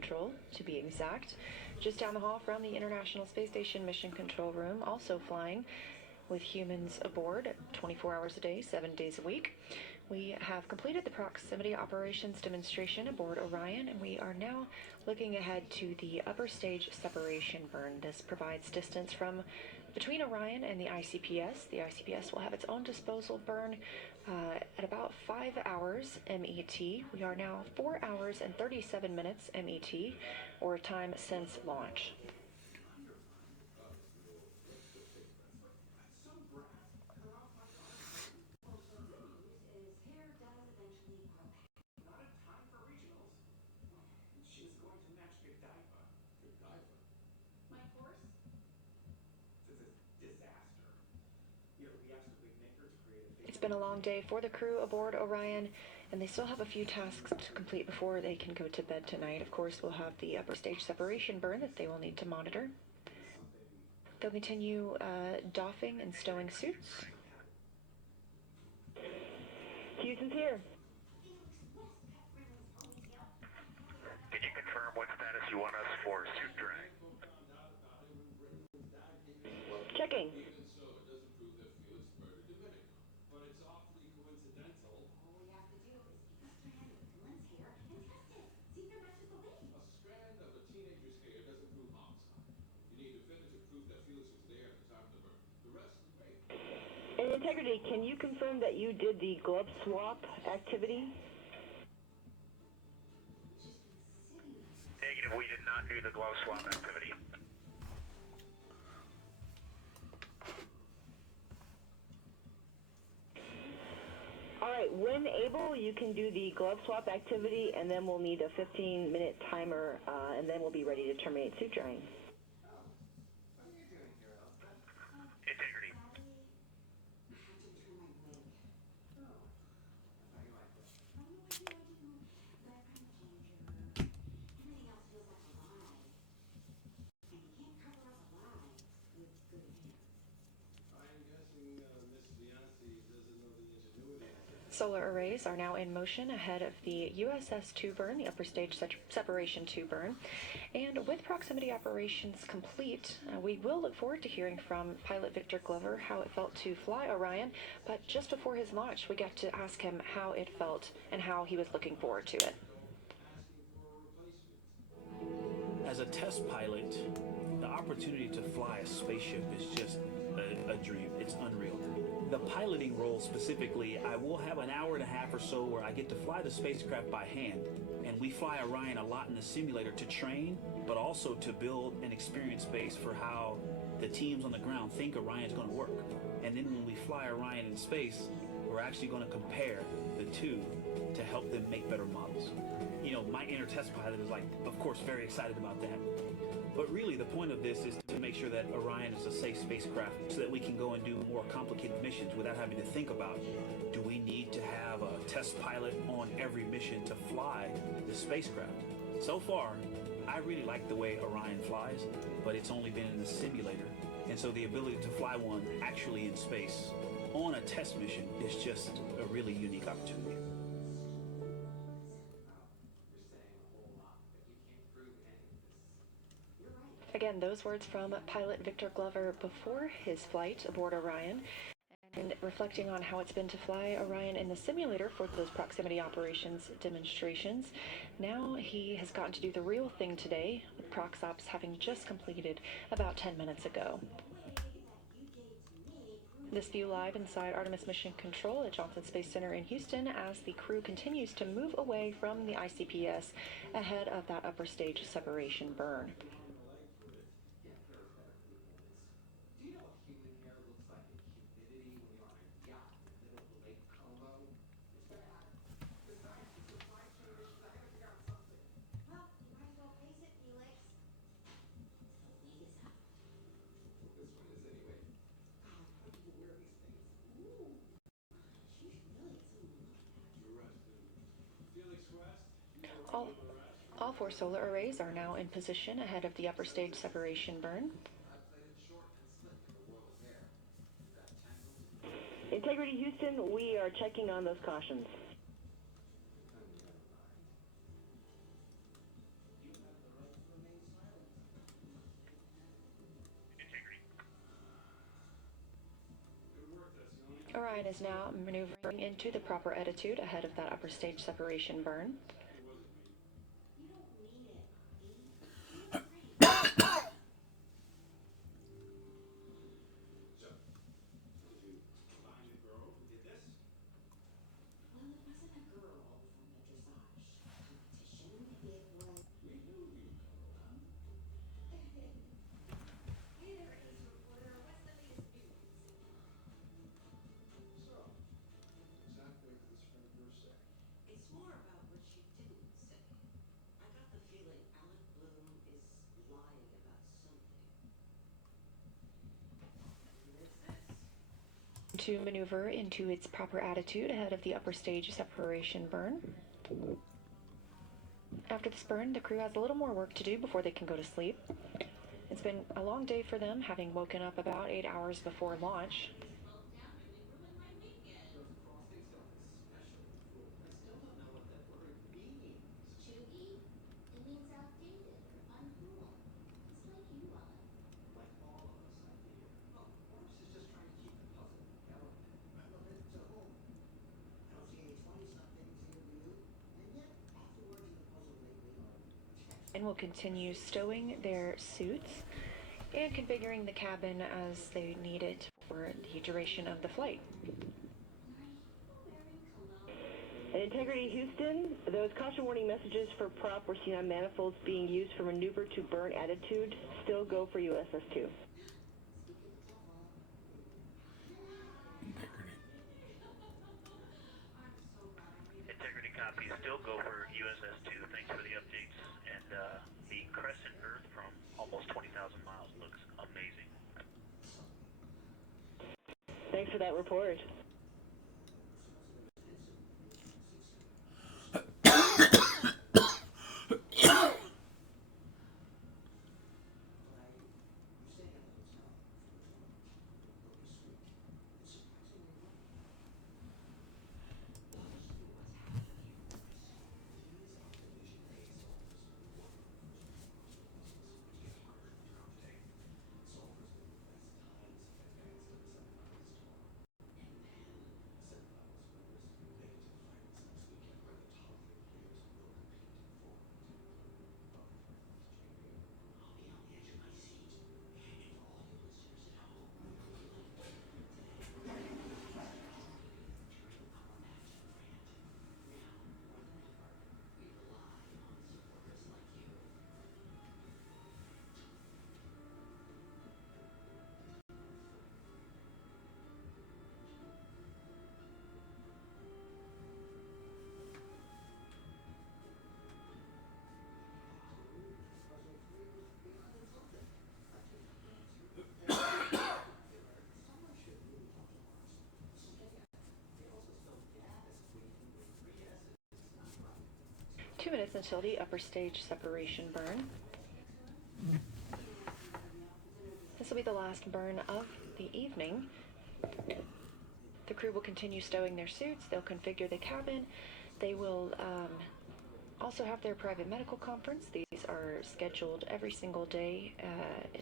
Control, to be exact, just down the hall from the International Space Station Mission Control Room, also flying with humans aboard 24 hours a day, 7 days a week. We have completed the proximity operations demonstration aboard Orion, and we are now looking ahead to the upper stage separation burn. This provides distance from between Orion and the ICPS. The ICPS will have its own disposal burn at about 5 hours MET. We are now 4 hours and 37 minutes MET, or time since launch. It's been a long day for the crew aboard Orion, and they still have a few tasks to complete before they can go to bed tonight. Of course, we'll have the upper stage separation burn that they will need to monitor. They'll continue doffing and stowing suits. Houston's here. Can you confirm what status you want us for suit drag? Checking. In integrity, can you confirm that you did the glove swap activity? Negative, we did not do the glove swap activity. Alright, when able, you can do the glove swap activity, and then we'll need a 15-minute timer, and then we'll be ready to terminate suit drying. Integrity. Solar arrays are now in motion ahead of the USS-2 burn, the upper stage separation 2 burn. And with proximity operations complete, we will look forward to hearing from pilot Victor Glover how it felt to fly Orion. But just before his launch, we got to ask him how it felt and how he was looking forward to it. As a test pilot, the opportunity to fly a spaceship is just a dream. It's unreal. The piloting role specifically, I will have an hour and a half or so where I get to fly the spacecraft by hand, and we fly Orion a lot in the simulator to train, but also to build an experience base for how the teams on the ground think Orion's going to work. And then when we fly Orion in space, we're actually going to compare the two to help them make better models. You know, my inner test pilot is like, of course, very excited about that. But really, the point of this is to make sure that Orion is a safe spacecraft so that we can go and do more complicated missions without having to think about, do we need to have a test pilot on every mission to fly the spacecraft? So far, I really like the way Orion flies, but it's only been in the simulator. And so the ability to fly one actually in space on a test mission is just a really unique opportunity. Again, those words from pilot Victor Glover before his flight aboard Orion, and reflecting on how it's been to fly Orion in the simulator for those proximity operations demonstrations. Now he has gotten to do the real thing today, with Prox Ops having just completed about 10 minutes ago. This view live inside Artemis Mission Control at Johnson Space Center in Houston as the crew continues to move away from the ICPS ahead of that upper stage separation burn. All four solar arrays are now in position ahead of the upper stage separation burn. Integrity Houston, we are checking on those cautions. Orion is now maneuvering into the proper attitude ahead of that upper stage separation burn. To maneuver into its proper attitude ahead of the upper stage separation burn. After this burn, the crew has a little more work to do before they can go to sleep. It's been a long day for them, having woken up about 8 hours before launch. And will continue stowing their suits and configuring the cabin as they need it for the duration of the flight. At Integrity Houston, those caution warning messages for prop were seen on manifolds being used for maneuver to burn attitude. Still go for USS-2. Integrity copy. Still go for USS-2. Thanks for the updates. And the crescent Earth from almost 20,000 miles looks amazing. Thanks for that report. Two minutes until the upper stage separation burn. This will be the last burn of the evening. The crew will continue stowing their suits. They'll configure the cabin. They will also have their private medical conference. These are scheduled every single day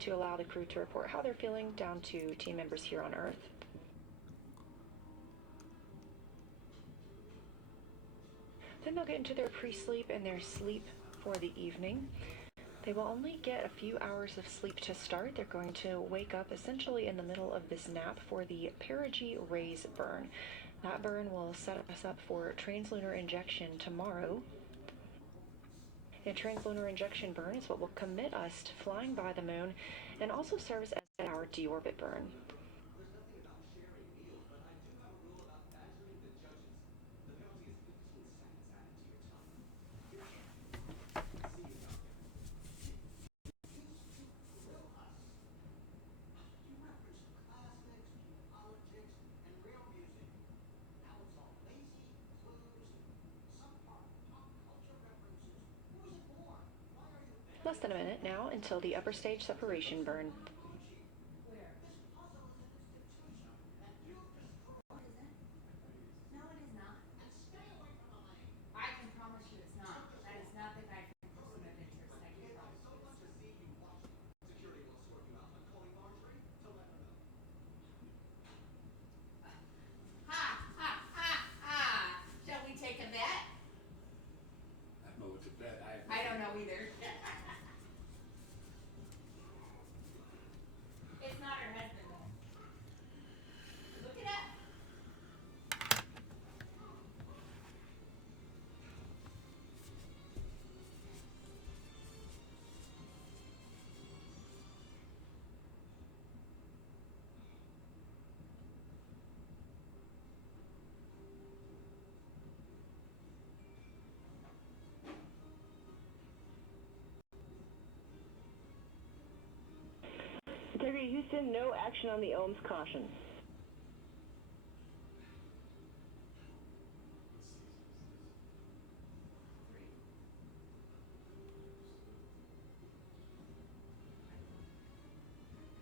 to allow the crew to report how they're feeling down to team members here on Earth. Then they'll get into their pre-sleep and their sleep for the evening. They will only get a few hours of sleep to start. They're going to wake up essentially in the middle of this nap for the perigee raise burn. That burn will set us up for translunar injection tomorrow. And translunar injection burn is what will commit us to flying by the moon and also serves as our deorbit burn. Less than a minute now until the upper stage separation burn. Houston, no action on the ohms caution.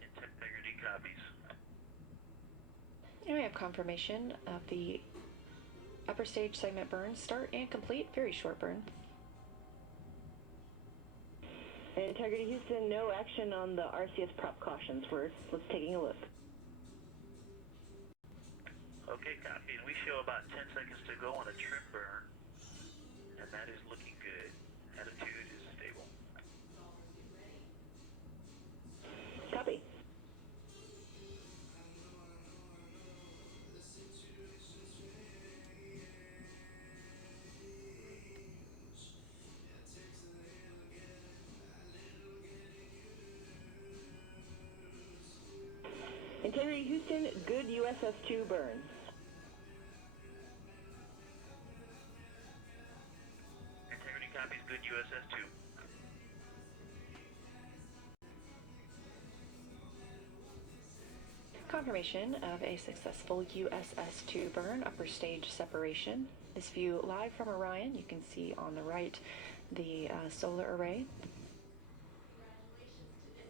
Integrity copies. And we have confirmation of the upper stage segment burn start and complete. Very short burn. Integrity Houston, no action on the RCS prop cautions. Let's taking a look. Okay, copy. And we show about 10 seconds to go on a trim burn, and that is looking good. Attitude is stable. Copy. Integrity Houston, good USS-2 burn. Integrity copies, good USS-2. Confirmation of a successful USS-2 burn, upper stage separation. This view live from Orion. You can see on the right the solar array.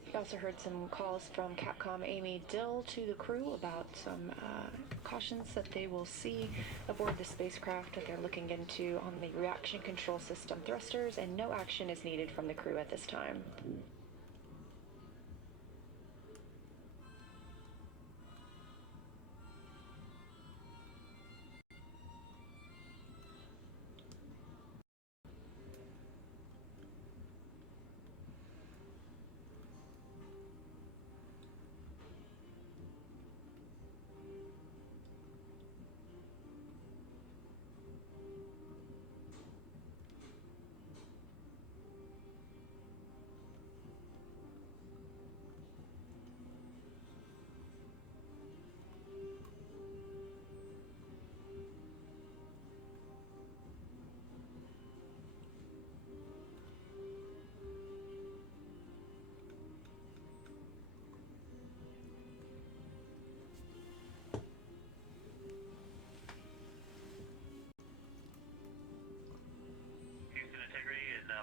We also heard some calls from Capcom Amy Dill to the crew about some cautions that they will see aboard the spacecraft that they're looking into on the reaction control system thrusters, and no action is needed from the crew at this time.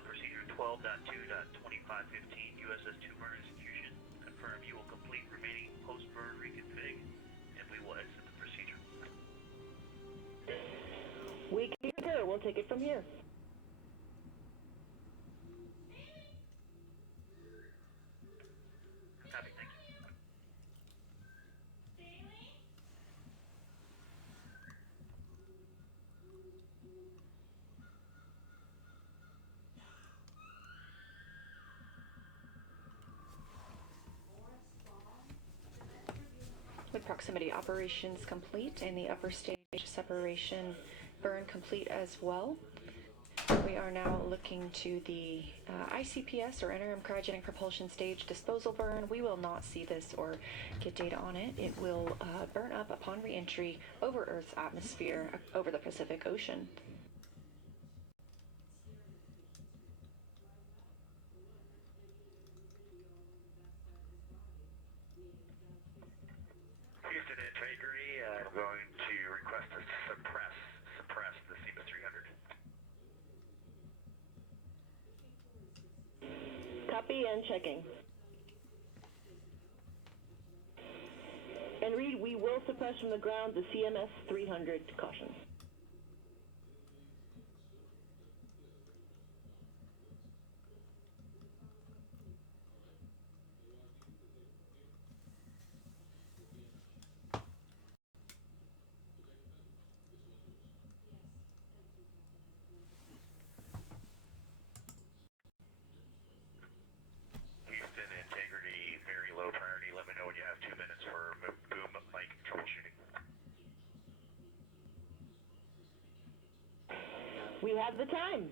Procedure 12.2.2515, USS-2 burn execution. Confirm you will complete remaining post-burn reconfig, and we will exit the procedure. We concur. We'll take it from here. Copy, thank you. With proximity operations complete and the upper stage separation burn complete as well, we are now looking to the ICPS, or Interim Cryogenic Propulsion Stage disposal burn. We will not see this or get data on it. It will burn up upon re-entry over Earth's atmosphere over the Pacific Ocean. Houston Integrity, I'm going to request to suppress the SEMA 300. Copy and checking. And Reed, we will suppress from the ground the CMS 300 caution. Houston Integrity, very low priority. Let me know when you have 2 minutes for boom mic troubleshooting. We have the time.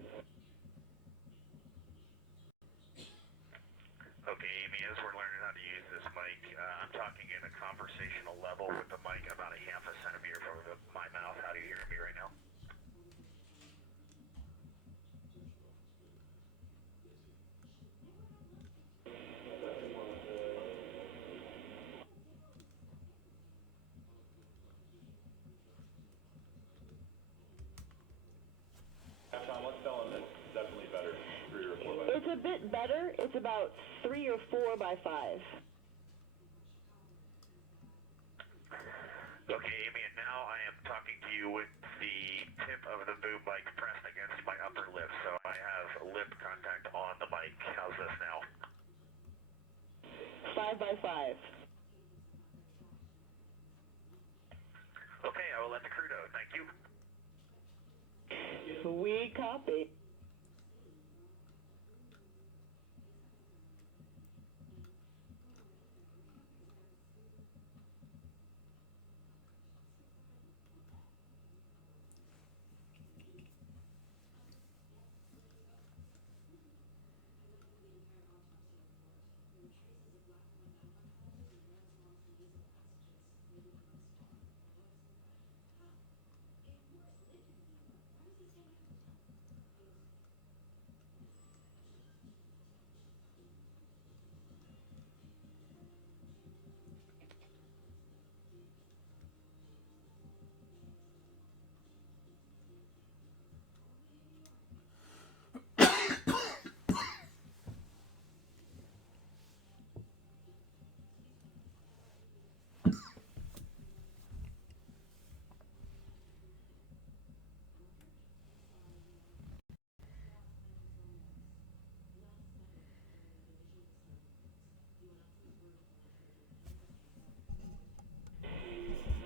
Okay, Amy, as we're learning how to use this mic, I'm talking in a conversational level with the mic about a half a centimeter from my mouth. How do you hear me right now? bit better. It's about 3 or 4 by 5. Okay, Amy, and now I am talking to you with the tip of the boom mic pressed against my upper lip, so I have lip contact on the mic. How's this now? 5 by 5. Okay, I will let the crew know. Thank you. We copy.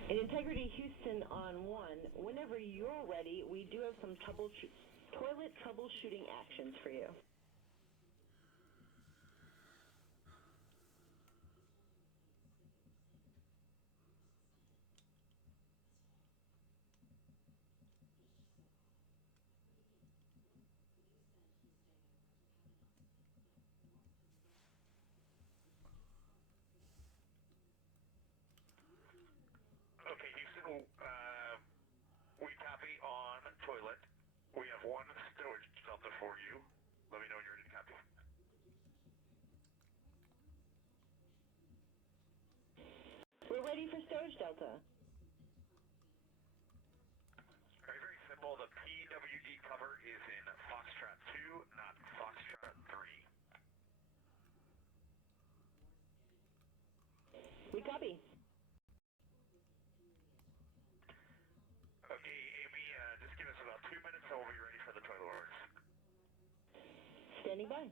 In Integrity Houston on 1, whenever you're ready, we do have some toilet troubleshooting actions for you. Okay, Houston, we copy on toilet. We have one stowage delta for you. Let me know when you're ready to copy. We're ready for Stowage Delta. Very, very simple. The PWD cover is in Foxtrot 2, not Foxtrot 3. We copy. Okay, Amy, just give us about 2 minutes and we'll be ready for the toilet orders. Standing by.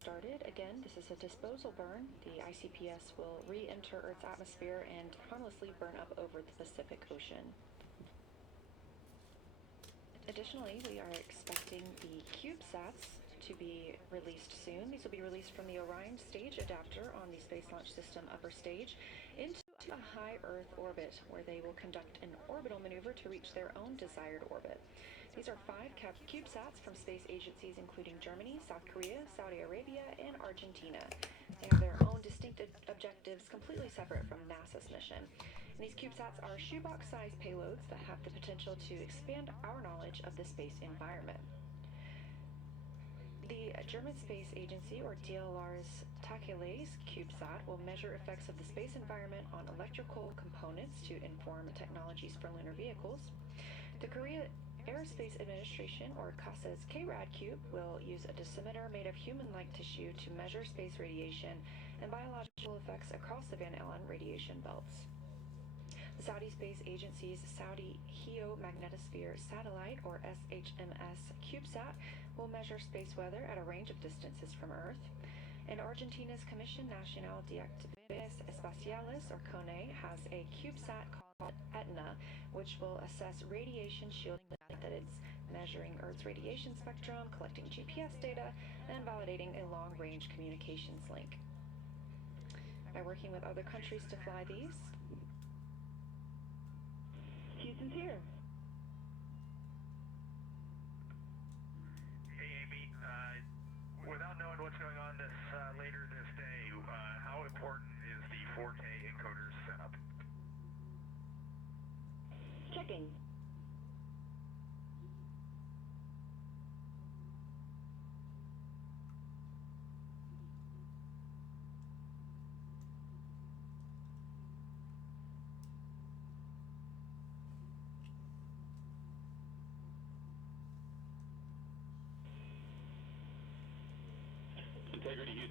Started. Again, this is a disposal burn. The ICPS will re-enter Earth's atmosphere and harmlessly burn up over the Pacific Ocean. Additionally, we are expecting the CubeSats to be released soon. These will be released from the Orion stage adapter on the Space Launch System upper stage into a high Earth orbit, where they will conduct an orbital maneuver to reach their own desired orbit. These are 5 CubeSats from space agencies including Germany, South Korea, Saudi Arabia, and Argentina. They have their own distinct objectives completely separate from NASA's mission. And these CubeSats are shoebox-sized payloads that have the potential to expand our knowledge of the space environment. The German Space Agency, or DLR's Tacheles CubeSat, will measure effects of the space environment on electrical components to inform technologies for lunar vehicles. The Korea Aerospace Administration, or CASA's KRAD Cube, will use a dosimeter made of human-like tissue to measure space radiation and biological effects across the Van Allen radiation belts. The Saudi Space Agency's Saudi Geomagnetosphere Satellite, or SHMS CubeSat, will measure space weather at a range of distances from Earth. And Argentina's Comisión Nacional de Actividades Espaciales, or CONE, has a CubeSat called Etna, which will assess radiation shielding methods, measuring Earth's radiation spectrum, collecting GPS data, and validating a long-range communications link. By working with other countries to fly these, Houston's here. Hey, Amy, without knowing what's going on later this day, how important is the 4K encoder setup? Checking.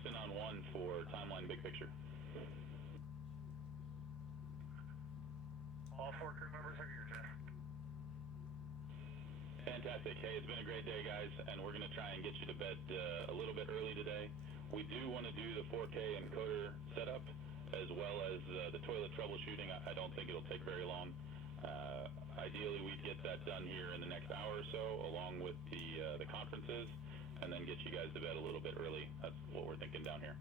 Houston on 1 for timeline big picture. All 4 crew members are here, Jeff. Fantastic. Hey, it's been a great day, guys, and we're going to try and get you to bed a little bit early today. We do want to do the 4K encoder setup as well as the toilet troubleshooting. I don't think it'll take very long. Ideally, we'd get that done here in the next hour or so, along with the conferences, and then get you guys to bed a little bit early. That's what we're thinking down here.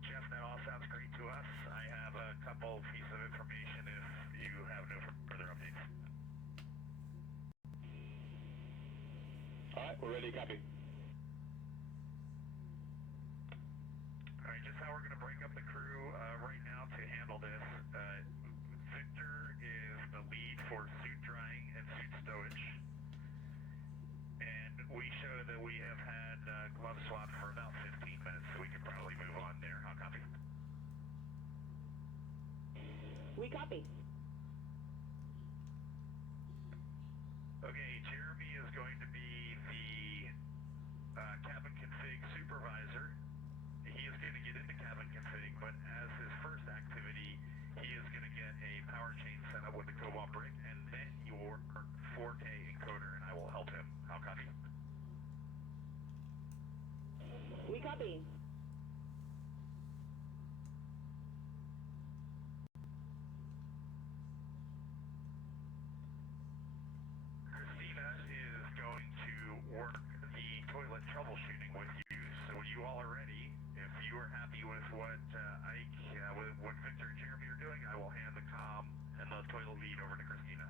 Jeff, that all sounds great to us. I have a couple pieces of information if you have no further updates. All right, we're ready to copy. All right, just how we're going to break up the crew right now to handle this. Victor is the lead for suit drying and suit stowage. And we show that we have had glove swap for about 15 minutes, so we can probably move on there. How copy? We copy. Okay, Jeremy is going to be the cabin config supervisor. He is going to get into cabin config, but as his first activity, he is going to get a power chain set up with the Cobalt brick, and then your 4K encoder, and I will help him. How copy? We copy. Christina is going to work the toilet troubleshooting with you. So when you all are ready, if you are happy with what Ike, with what Victor and Jeremy are doing, I will hand the comm and the toilet lead over to Christina.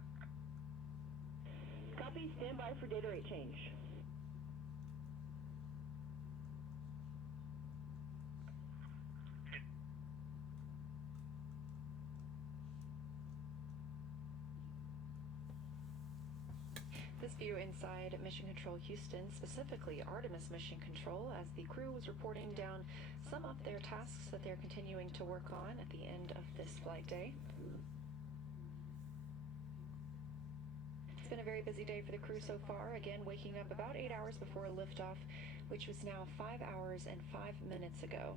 Copy. Stand by for data rate change. This view inside Mission Control Houston, specifically Artemis Mission Control, as the crew was reporting down some of their tasks that they're continuing to work on at the end of this flight day. It's been a very busy day for the crew so far, again waking up about 8 hours before liftoff, which was now 5 hours and 5 minutes ago.